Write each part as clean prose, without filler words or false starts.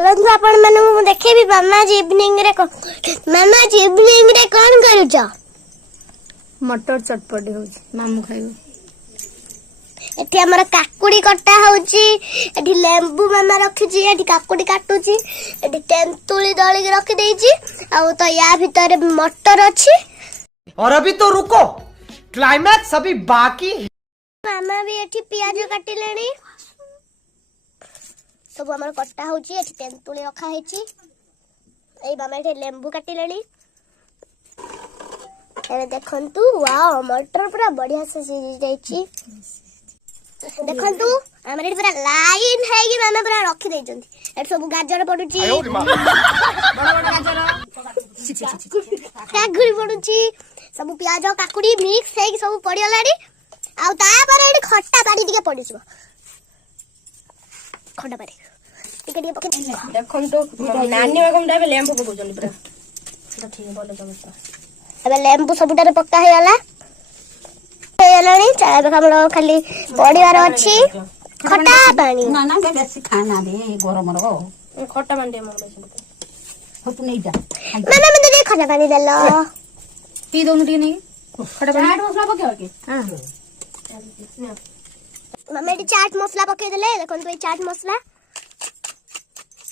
चलନ୍ତୁ ଆପଣ ମାନଙ୍କୁ ମୁଁ ଦେଖେଇବି ମାମାଜି ଇଭିନିଂ ରେ କଣ କରୁଛ? मटर चटपटी हो मामू खाइबो। एठी हमर काकुड़ी कटा होउची, एठी लेंबू मामा रखिची, एठी काकुड़ी काटुची, एठी तेंतुली दळी के रखि देइची, आ तो या भीतर मटर अछि। और अभी तो रुको, क्लाइमैक्स अभी बाकी है। मामा भी एठी प्याज काटिलेनी, सब हमर कटा होउची, एठी तेंतुली रखा हेची, एई मामा एठी लेंबू काटिलेनी। अरे देखंतु, वाओ मटर पूरा बढ़िया से सिझी जाइची। देखंतु हमर एठी पूरा लाइन है कि मामा पूरा रखि देइचंती। एठी सब गाजर पडुची, बड़ गाजर, काकुड़ी पडुची, सब प्याज काकुड़ी मिक्स है कि सब पडियलाडी। आ ता पर एठी खट्टा पानी दिके पडिछो, खट्टा पानी टिके टिके पके। देखंतु नानी वाकम टाइप लेंबू पकोचन पूरा सेटा ठीक बोले समझता। अब लेंबू सबुटारे पक्का हे गला, चाय हमर खाली पड़िवार अछि खट्टा पानी। ना ना बेसी खाना दे गरम रो खट्टा पानी दे मोर हो तू नहीं जा मामा मते दे खट्टा पानी देलो, पी दोनु टी नहीं खट्टा पानी चाट मसला पके के। हां मामा एटी चाट मसला पके देले। देखन तो चाट मसला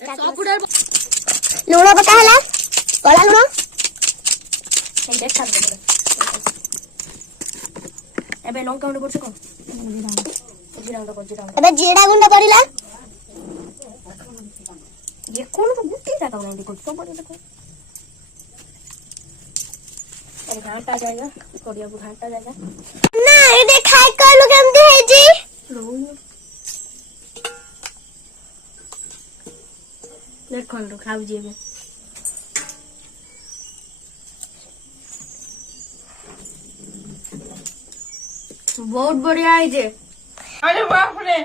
सबुडर लूण पका हला, कला लूण देख खा दे। एबे लंका गुंड पड़छ को एबे जीरा गुंड पड़िला। ये कोन तो गुट्टी ता तो नहीं कुछ तो पड़े देखो। अरे घाटा जाएगा कोडिया को घाटा जाएगा ना एटे खाइ कलु केमती है जी लेट कोन रो खाव जेबे बहुत बढ़िया है जे। अरे बाप रे